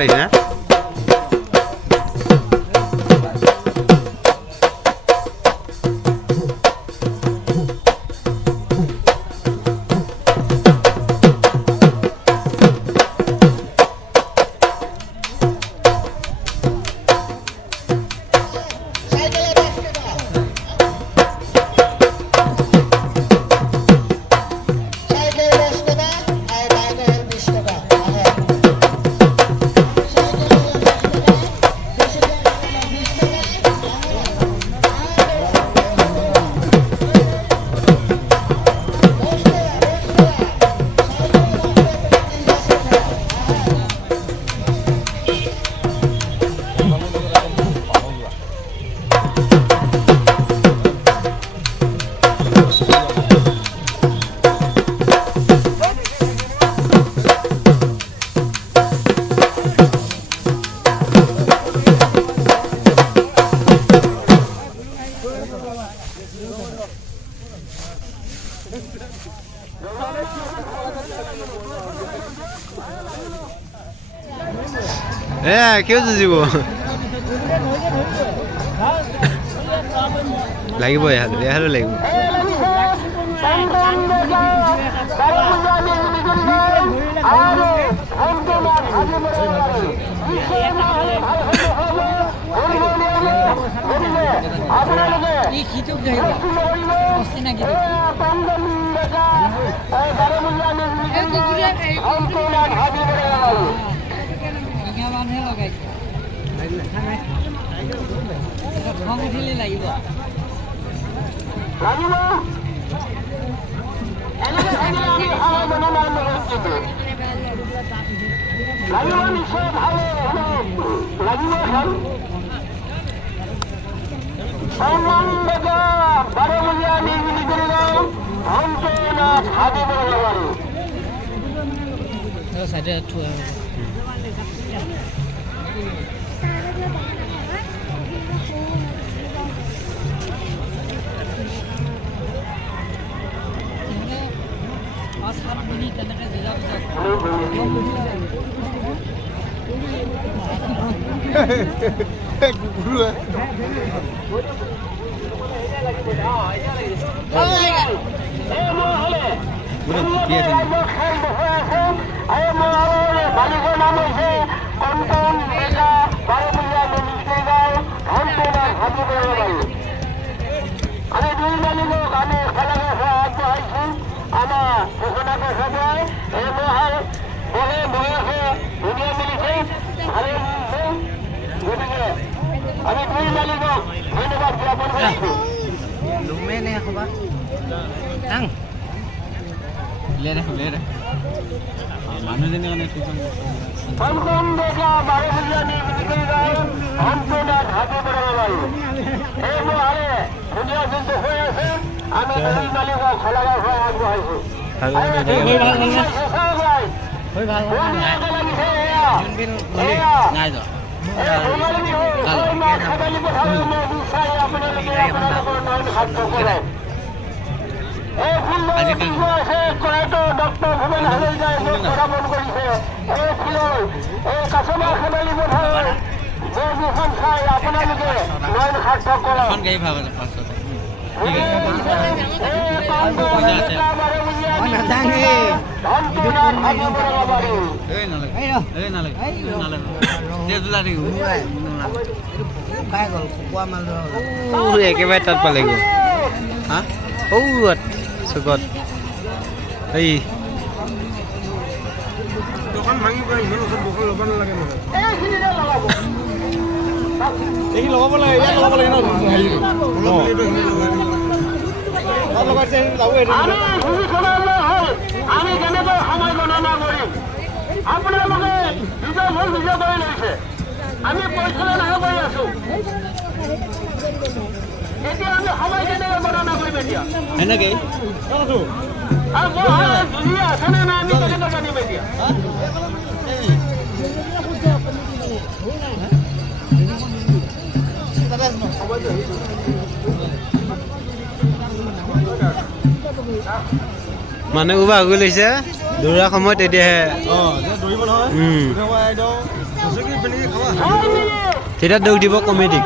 লাগিছে না কেউ যুঁজিব লাগিব এহালো লাগিব একেবাৰে তাত পালেগৈ চুকত এই আমি কেনেকৈ সময় গণনা কৰিম আপোনালোকে নিজৰ ভুল নিজে কৰি লৈছে আমি পৰিচালনা কৰি আছো এতিয়া আমি সময় কেনেকৈ গণনা কৰিম এতিয়া এনেকৈ আছেনে না আমি কেনেকৈ জানিম এতিয়া মানুহ উভা হৈ লৈছে দৌৰাৰ সময়ত তেতিয়াহে দৌৰিব নহয় তেতিয়া দৌৰ দিব কমিটিক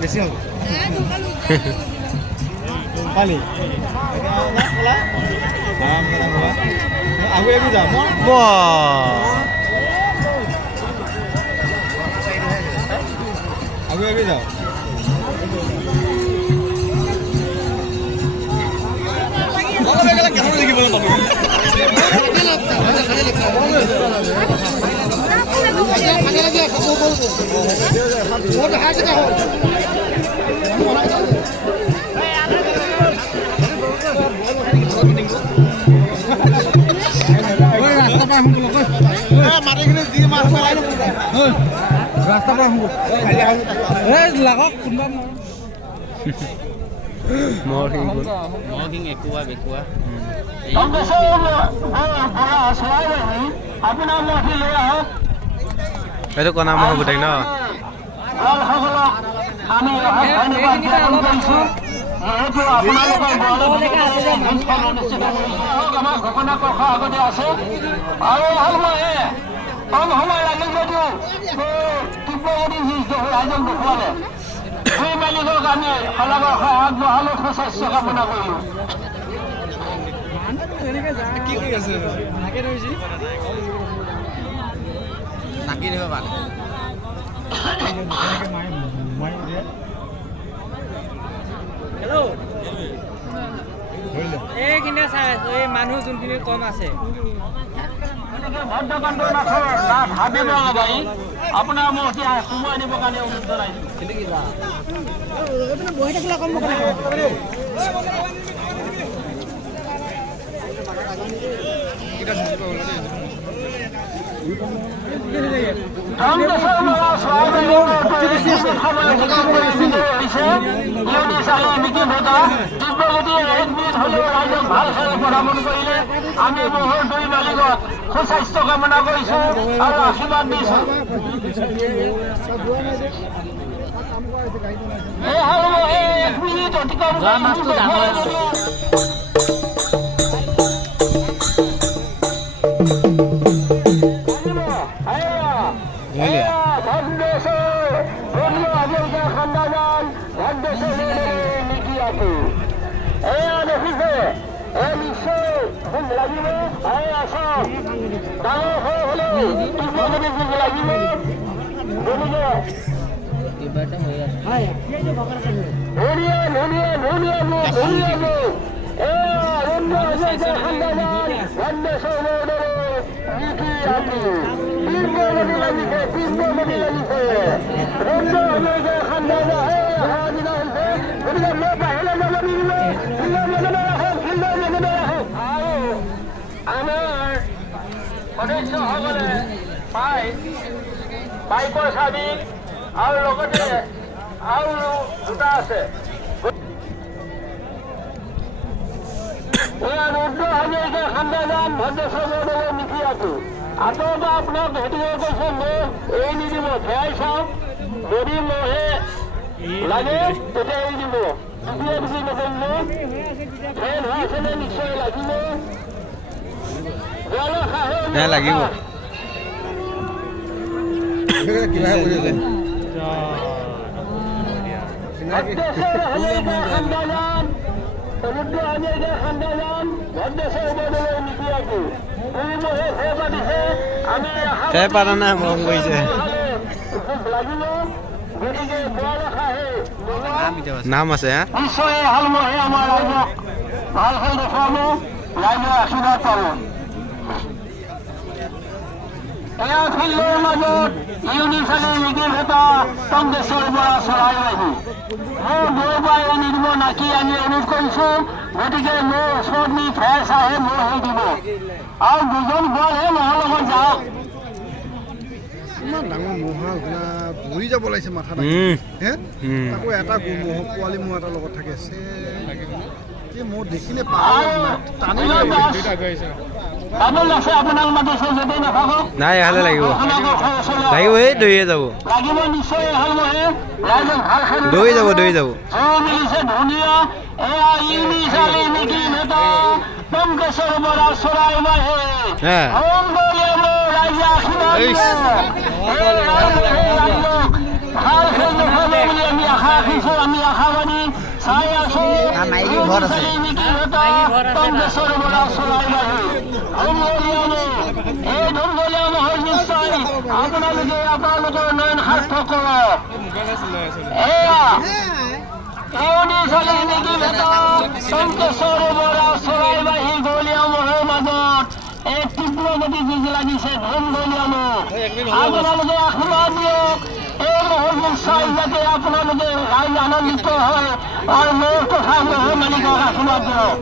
বেছি হ'ব পালি আগুৱাই আগুৱাই যাম আগুৱাই আগুৱাই যাওঁ এইটো কণা মহ গোটেই ন আমি ধন্যবাদ জ্ঞাপন কৰিছো যেহেতু আপোনালোকৰ আমাৰ ঘটনা কথা আগতে আছে আৰু কম সময় লাগে যদিও তীব্ৰগতি আয়োজন দেখুৱালে সেই মালিকক আমি শলাগৰ আগবঢ়ালো সুস্বাস্থ্য কামনা কৰিলো নাকি দিব পাৰে এইখিনিতে চাই আছো এই মানুহ যোনখিনি কম আছে আপোনাৰ মই এতিয়া সোমোৱাই দিবৰ কাৰণে অনুৰোধ আমি মহৰ দুই মালিকক সুস্বাস্থ্য কামনা কৰিছো আৰু আশীৰ্বাদ দিছো এক মিনিট অতিক্ৰম সদস্যসকলে বাইকৰ চাবি আৰু লগতে আৰু দুটা আছে খান্দাজান ভদ্ৰেশ্বৰ বৰদলৈ মুখিয়াটো আঁতৰৰ পৰা আপোনাক ভেটিব কৈছে মহ এৰি নিদিব ভেয়াই চাওক যদি মহে লাগে তেতিয়া এৰি দিব টুপিয়ে টুপি নকৰিব ফেন হৈ আছেনে নিশ্চয় লাগিব লাগিব পাৰা নাই মৰম কৰিছে নাম আছে নিশ্চয় ভাল মহে আমাৰ ৰাইজক ভাল খেল দেখুৱাব ৰাইজৰ আশীৰ্বাদ পাব এয়া ফিল্ডৰ মাজত ইউনিফালে মিটিং এটা কংগ্ৰেছৰ পৰা চলাই আহি মোৰ দূৰৰ পৰা এৰি নিদিব নাকি আমি অনুৰোধ কৰিছো গতিকে মোৰ ওচৰত নি ফেৰ চাহে মোৰ হৈ দিব আৰু দুজন বলহে মহৰ লগত যাওক ইমান ডাঙৰ মহা ভৰি যাব লাগিছে মাথা তাকো এটা মহ পোৱালি মহ এটা লগত থাকে মহ দেখিলে টানি ডাবল আছে আপোনাক মাতিছে যদি নাথাকক নাই এহালে লাগিব আপোনালোকৰ ঘৰ ওচৰত লাগিব এই দৌৰিয়ে যাব লাগিব নিশ্চয় ভাল নহয় ৰাইজক ভাল খেল দৌৰি যাব জয় মিলিছে ধুনীয়া এয়া ইউনিচালি নেকি নেতা টংকেশ্বৰ বৰা চৰাই মাহে হে ৰাইজে আশীৰ্বাদ দিয়ে। এই ৰাইজক ভাল খেল দেখাব বুলি আমি আশা ৰাখিছোঁ আমি আশাবাদী চাই আছোঁ ইউনিচালি নেকি নেতা টংকেশ্বৰ বৰা চৰাই মাহে এই ধুমলীয়া নহয় নিশ্চয় আপোনালোকৰ নয়ন সাৰ্থক কৰক এয়া ইউনিচালি নেকি নেতা টংকেশ্বৰ বৰা চৰাই মাহী গলীয়া মহৰ মাজত এক তীব্ৰ গতি যুঁজ লাগিছে ধন গলীয়ামক আপোনালোকে আশীৰ্বাদ দিয়ক এই মহৰবোৰ চাই যাতে আপোনালোকে ৰাইজ আনন্দিত হয় আৰু মোৰ তথা মহৰ মালিকক আশীৰ্বাদ দিয়ক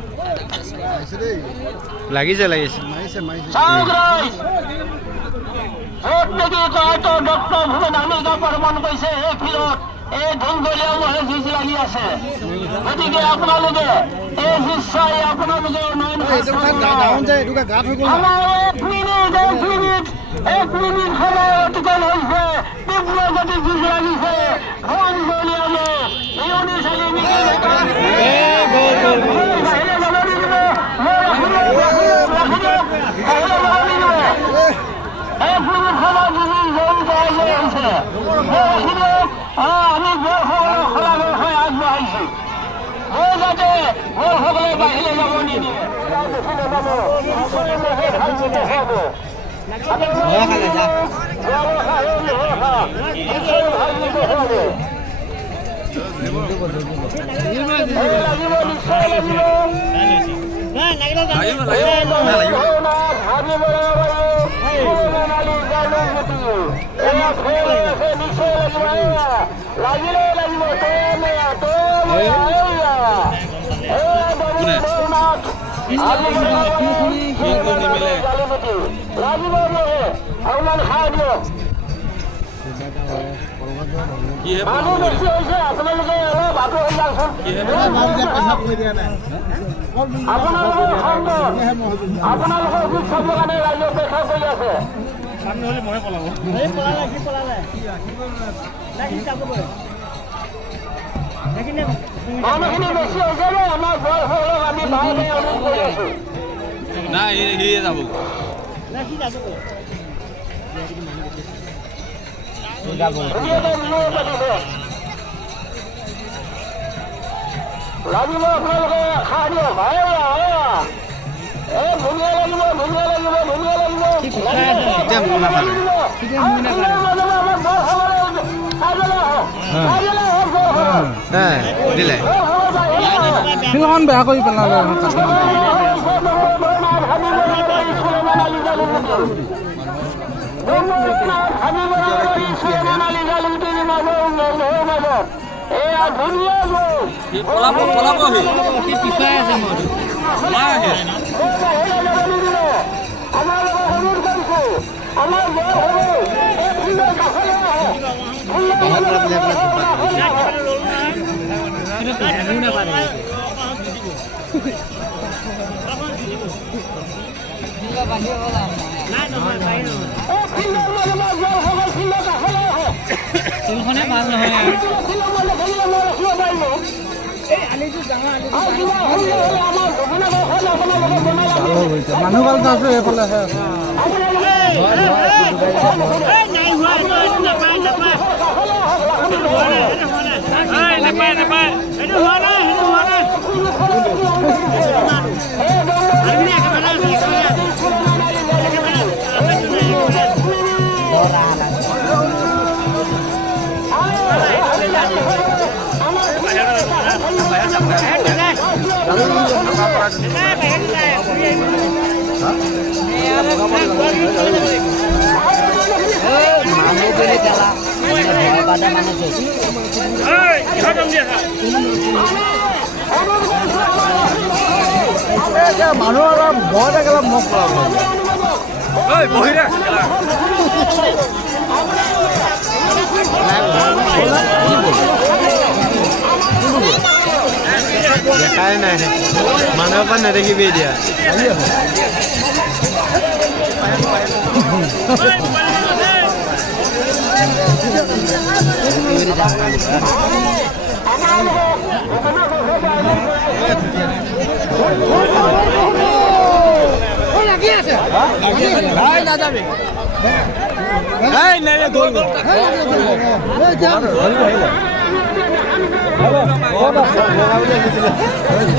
লাগিছে চাওক ৰাইজ য'ত নেকি হয়তো ডক্টৰ ভূপেন হাজৰিকা প্ৰমাণ কৰিছে এই ফিল্ডত এই ধনগলীয়া মহে যুঁজ লাগি আছে গতিকে আপোনালোকে এই যুঁজ চাই আপোনালোকে নয়ন আমাৰ 1 মিনিট সময় অতিক্ৰম হৈছে তীব্ৰ গতি যুঁজ লাগিছে ধনগলীয়া মহ ইউনিচালি নেকি বাহিৰে যাব নিদিব আমি বৰসকলক সলাগৰ হৈ আগবঢ়াইছোঁ মই যাতে বৰসকলে বাহিৰে যাব নিদিয়ে আপোনালোকে অলপ আগ্ৰহ হৈ যাওকচোন আপোনালোকৰ গোট চাবৰ কাৰণে ৰাইজে অপেক্ষা কৰি আছে মানুহখিনি বেছি হৈছে যে আমাৰ বৰসকলক আমি ভালকৈ অনুৰোধ কৰি আছোঁ লাগিব আপোনালোকে খাই দিয়ক ধুনীয়া দিলে ফিল্ডখন বেয়া কৰি পেলালে এয়া ধুনীয়া পিছুৱাই আছে আমাৰ অনুৰোধ কৰিছোঁ আমাৰ ফিল্ডখনে ভাল নহয় মানুহ ভাল আছে এইফালে মানুহ অলপ বৰ অলপ মোক বহি দেখাই নাই মানুহৰ পৰা নেদেখিবি এতিয়া এই